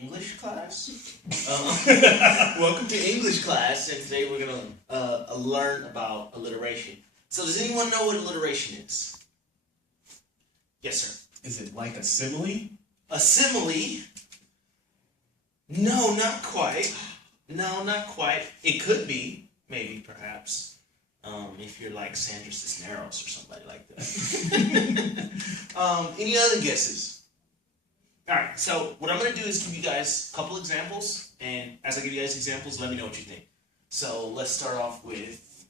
English class. Welcome to English class, and today we're going to learn about alliteration. So does anyone know what alliteration is? Yes, sir. Is it like a simile? A simile? No, not quite. No, not quite. It could be, maybe, perhaps, if you're like Sandra Cisneros or somebody like that. Any other guesses? Alright, so what I'm going to do is give you guys a couple examples, and as I give you guys examples, let me know what you think. So let's start off with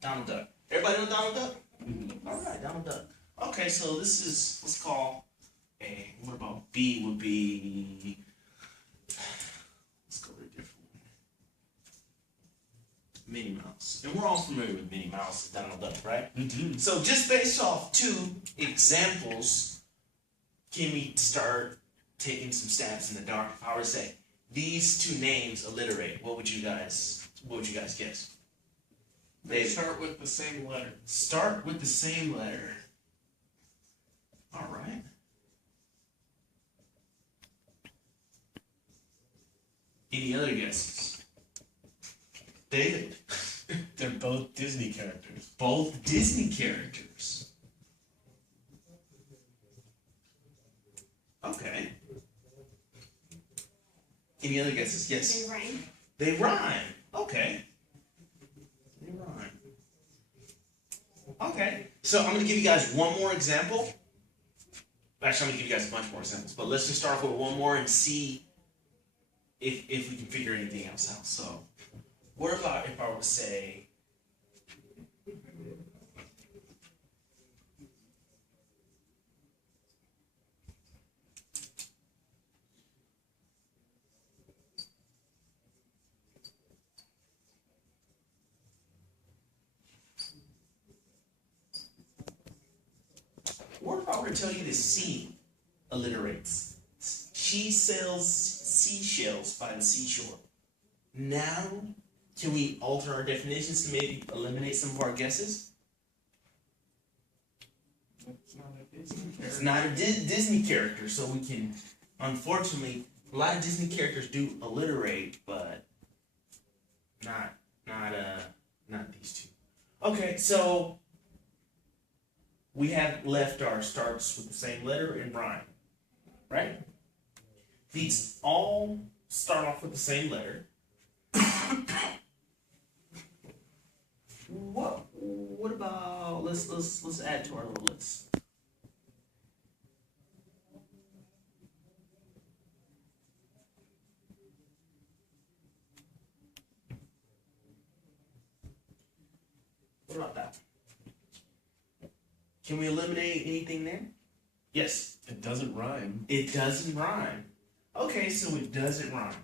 Donald Duck. Everybody know Donald Duck? Alright, Donald Duck. Okay, so this is, let's call A. What about B would be, let's go with a different one. Minnie Mouse. And we're all familiar with Minnie Mouse and Donald Duck, right? Mm-hmm. So just based off two examples, can we start taking some stabs in the dark? If I were to say, these two names alliterate, what would you guys guess? They start with the same letter. Start with the same letter. Alright. Any other guesses? David. They're both Disney characters. Both Disney characters. Okay. Any other guesses? Yes. They rhyme. They rhyme. Okay. They rhyme. Okay. So I'm going to give you guys one more example. Actually, I'm going to give you guys a bunch more examples. But let's just start off with one more and see if we can figure anything else out. So, what about if I were to say, what if I were to tell you the C alliterates? She sells seashells by the seashore. Now, can we alter our definitions to maybe eliminate some of our guesses? It's not a Disney character. It's not a Disney character, so we can, unfortunately, a lot of Disney characters do alliterate, but not these two. Okay, so we have left our starts with the same letter and rhyme, right? These all start off with the same letter. What about let's add to our little list. What about that? Can we eliminate anything there? Yes. It doesn't rhyme. It doesn't rhyme. Okay, so it doesn't rhyme.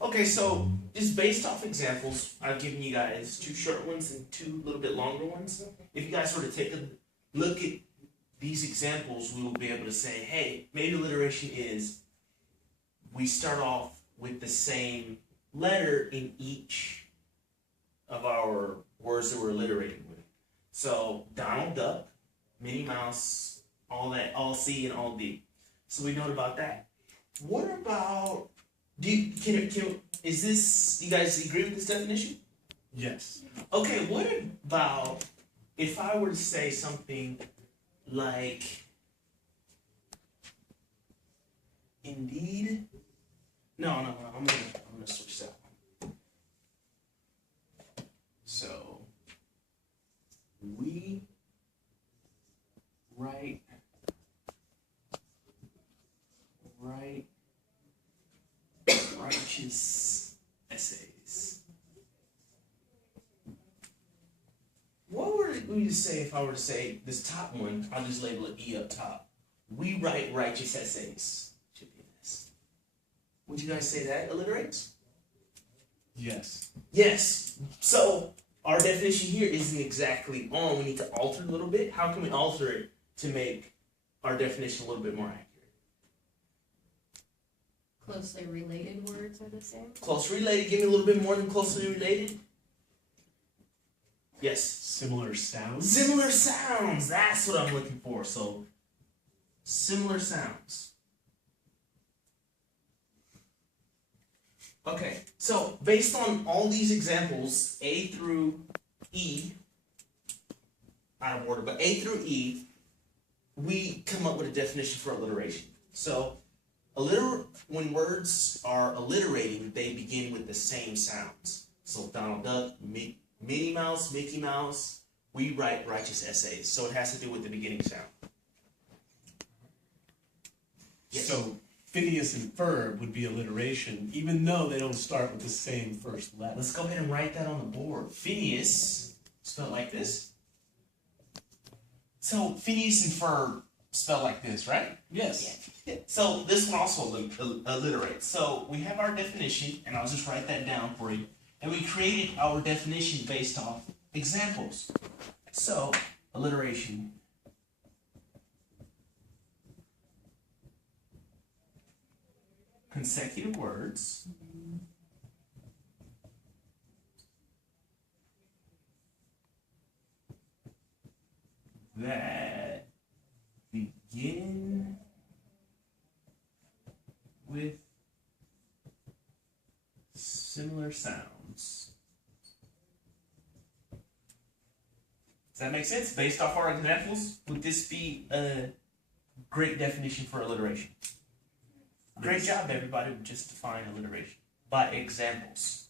Okay, so just based off examples, I've given you guys two short ones and two little bit longer ones. If you guys sort of take a look at these examples, we will be able to say, hey, maybe alliteration is we start off with the same letter in each of our words that we're alliterating with. So Donald Duck, Minnie Mouse, all that, all C and all D. So we know about that. What about, is this, you guys agree with this definition? Yes. Okay, what about if I were to say something like, indeed? No, I'm gonna switch that one. So, we write righteous essays. What would we say if I were to say this top one? I'll just label it E up top. We write righteous essays. Should be this. Would you guys say that alliterates? Yes. Yes. So our definition here isn't exactly on. We need to alter it a little bit. How can we alter it to make our definition a little bit more accurate? Closely related words are the same. Closely related. Give me a little bit more than closely related. Yes. Similar sounds. Similar sounds. That's what I'm looking for. So similar sounds. Okay, so based on all these examples, A through E, out of order, but A through E, we come up with a definition for alliteration. So, when words are alliterating, they begin with the same sounds. So Donald Duck, Minnie Mouse, Mickey Mouse, we write righteous essays. So it has to do with the beginning sound. Yes. So Phineas and Ferb would be alliteration, even though they don't start with the same first letter. Let's go ahead and write that on the board. Phineas, spelled like this. So Phineas and Ferb, spelled like this, right? Yes. So this one also alliterates. So we have our definition, and I'll just write that down for you. And we created our definition based off examples. So, alliteration. Consecutive words that begin with similar sounds. Does that make sense? Based off our examples, would this be a great definition for alliteration? Great job, everybody, with just define alliteration by examples.